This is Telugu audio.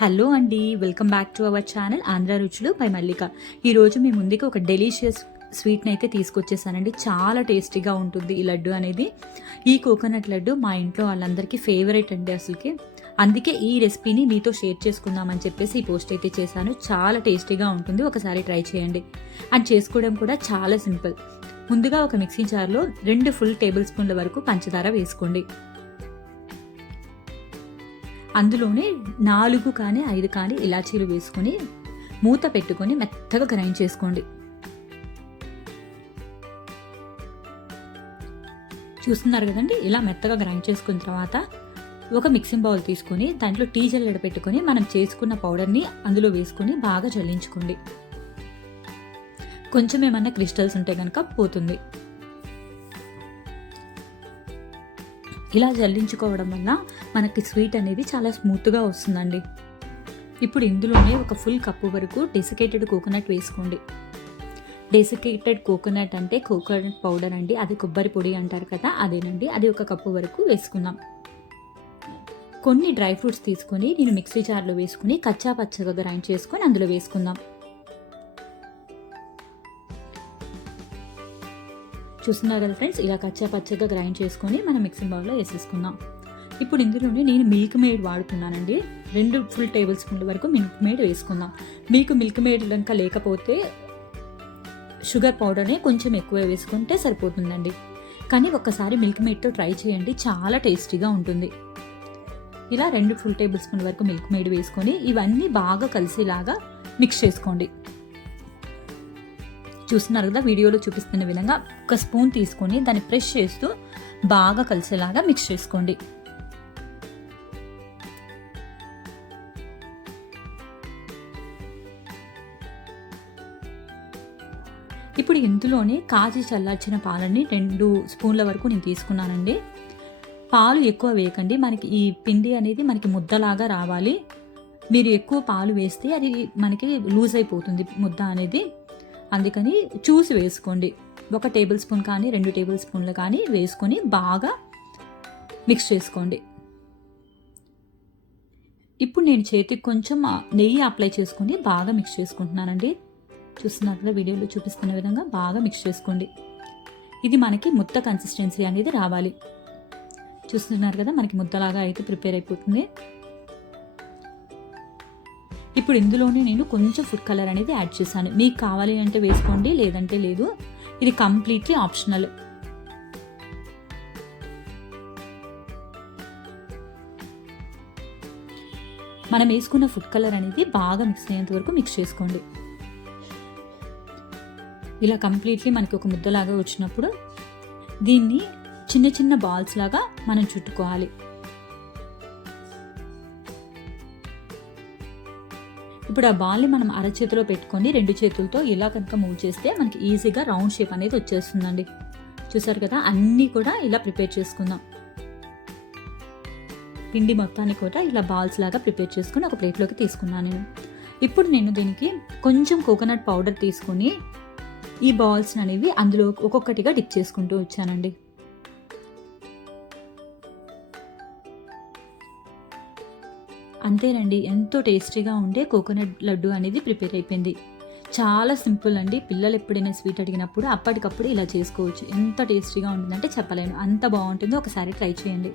హలో అండి welcome back to our channel Andhra Ruchulu పై మల్లిక ఈరోజు మీ ముందుకి ఒక డెలీషియస్ స్వీట్ని అయితే తీసుకొచ్చేసానండి. చాలా టేస్టీగా ఉంటుంది ఈ లడ్డు అనేది. ఈ కోకోనట్ లడ్డు మా ఇంట్లో వాళ్ళందరికీ ఫేవరెట్ అండి అసలుకి. అందుకే ఈ రెసిపీని మీతో షేర్ చేసుకుందామని చెప్పేసి ఈ పోస్ట్ అయితే చేశాను. చాలా టేస్టీగా ఉంటుంది. ఒకసారి ట్రై చేయండి. అండ్ చేసుకోవడం కూడా చాలా సింపుల్ ముందుగా ఒక మిక్సీ జార్లో రెండు ఫుల్ టేబుల్ స్పూన్ల వరకు పంచదార వేసుకోండి. అందులోనే నాలుగు కానీ ఐదు కానీ ఇలాచీలు వేసుకొని మూత పెట్టుకొని మెత్తగా గ్రైండ్ చేసుకోండి. చూస్తున్నారు కదండి? ఇలా మెత్తగా గ్రైండ్ చేసుకున్న తర్వాత ఒక మిక్సింగ్ బౌల్ తీసుకొని దాంట్లో టీ జల్లెడ పెట్టుకొని మనం చేసుకున్న పౌడర్ని అందులో వేసుకొని బాగా జల్లించుకోండి. కొంచెం ఏమన్నా క్రిస్టల్స్ ఉంటే కనుక పోతుంది. ఇలా జల్లించుకోవడం వల్ల మనకి స్వీట్ అనేది చాలా స్మూత్గా వస్తుందండి. ఇప్పుడు ఇందులోనే ఒక ఫుల్ కప్పు వరకు డెసికేటెడ్ కోకోనట్ వేసుకోండి. డెసికేటెడ్ కోకోనట్ అంటే కోకోనట్ పౌడర్ అండి. అది కొబ్బరి పొడి అంటారు కదా అదేనండి. అది ఒక కప్పు వరకు వేసుకుందాం. కొన్ని డ్రై ఫ్రూట్స్ తీసుకొని నేను మిక్సీ జార్లో వేసుకుని కచ్చా పచ్చగా గ్రైండ్ చేసుకొని అందులో వేసుకుందాం. చూస్తున్నారు కదా ఫ్రెండ్స్ ఇలా కచ్చా పచ్చగా గ్రైండ్ చేసుకొని మనం మిక్సింగ్ బౌల్లో వేసేసుకుందాం. ఇప్పుడు ఇందులోనే నేను మిల్క్ మేడ్ వాడుతున్నానండి. రెండు ఫుల్ టేబుల్ స్పూన్ల వరకు మిల్క్ మేడ్ వేసుకుందాం. మీకు మిల్క్ మేడ్ కనుక లేకపోతే షుగర్ పౌడర్నే కొంచెం ఎక్కువ వేసుకుంటే సరిపోతుందండి. కానీ ఒక్కసారి మిల్క్ మేడ్తో ట్రై చేయండి చాలా టేస్టీగా ఉంటుంది. ఇలా రెండు ఫుల్ టేబుల్ స్పూన్ వరకు మిల్క్ మేడ్ వేసుకొని ఇవన్నీ బాగా కలిసేలాగా మిక్స్ చేసుకోండి. చూస్తున్నారు కదా వీడియోలో చూపిస్తున్న విధంగా ఒక స్పూన్ తీసుకొని దాన్ని ప్రెస్ చేస్తూ బాగా కలిసేలాగా మిక్స్ చేసుకోండి. ఇప్పుడు ఇందులోనే కాచి చల్లార్చిన పాలని రెండు స్పూన్ల వరకు నేను తీసుకున్నానండి. పాలు ఎక్కువ వేయకండి మనకి ఈ పిండి అనేది మనకి ముద్దలాగా రావాలి. మీరు ఎక్కువ పాలు వేస్తే అది మనకి లూజ్ అయిపోతుంది ముద్ద అనేది. అందుకని చూసి వేసుకోండి. ఒక టేబుల్ స్పూన్ కానీ రెండు టేబుల్ స్పూన్లు కానీ వేసుకొని బాగా మిక్స్ చేసుకోండి. ఇప్పుడు నేను చేతికి కొంచెం నెయ్యి అప్లై చేసుకొని బాగా మిక్స్ చేసుకుంటున్నానండి. చూస్తున్నారు వీడియోలో చూపిస్తున్న విధంగా బాగా మిక్స్ చేసుకోండి. ఇది మనకి ముద్ద కన్సిస్టెన్సీ అనేది రావాలి. చూస్తున్నారు కదా మనకి ముద్దలాగా అయితే ప్రిపేర్ అయిపోతుంది. ఇప్పుడు ఇందులోనే నేను కొంచెం ఫుడ్ కలర్ అనేది యాడ్ చేశాను. మీకు కావాలి అంటే వేసుకోండి లేదంటే లేదు. ఇది కంప్లీట్లీ ఆప్షనల్ మనం వేసుకున్న ఫుడ్ కలర్ అనేది బాగా మిక్స్ అయ్యేంత వరకు మిక్స్ చేసుకోండి. ఇలా కంప్లీట్లీ మనకి ఒక ముద్దలాగా వచ్చినప్పుడు దీన్ని చిన్న చిన్న బాల్స్ లాగా మనం చుట్టుకోవాలి. ఇప్పుడు ఆ బాల్ని మనం అరచేతిలో పెట్టుకొని రెండు చేతులతో ఇలా కనుక మూవ్ చేస్తే మనకి ఈజీగా రౌండ్ షేప్ అనేది వచ్చేస్తుందండి. చూసారు కదా? అన్నీ కూడా ఇలా ప్రిపేర్ చేసుకుందాం. పిండి మొత్తాన్ని కూడా ఇలా బాల్స్ లాగా ప్రిపేర్ చేసుకుని ఒక ప్లేట్లోకి తీసుకున్నాను నేను. ఇప్పుడు నేను దీనికి కొంచెం కోకోనట్ పౌడర్ తీసుకొని ఈ బాల్స్ అనేవి అందులో ఒక్కొక్కటిగా డిప్ చేసుకుంటూ వచ్చానండి. అంతేనండి ఎంతో టేస్టీగా ఉండే కోకోనట్ లడ్డు అనేది ప్రిపేర్ అయిపోయింది. చాలా సింపుల్ అండి పిల్లలు ఎప్పుడైనా స్వీట్ అడిగినప్పుడు అప్పటికప్పుడు ఇలా చేసుకోవచ్చు. ఎంత టేస్టీగా ఉంటుందంటే చెప్పలేను. అంత బాగుంటుందో ఒకసారి ట్రై చేయండి.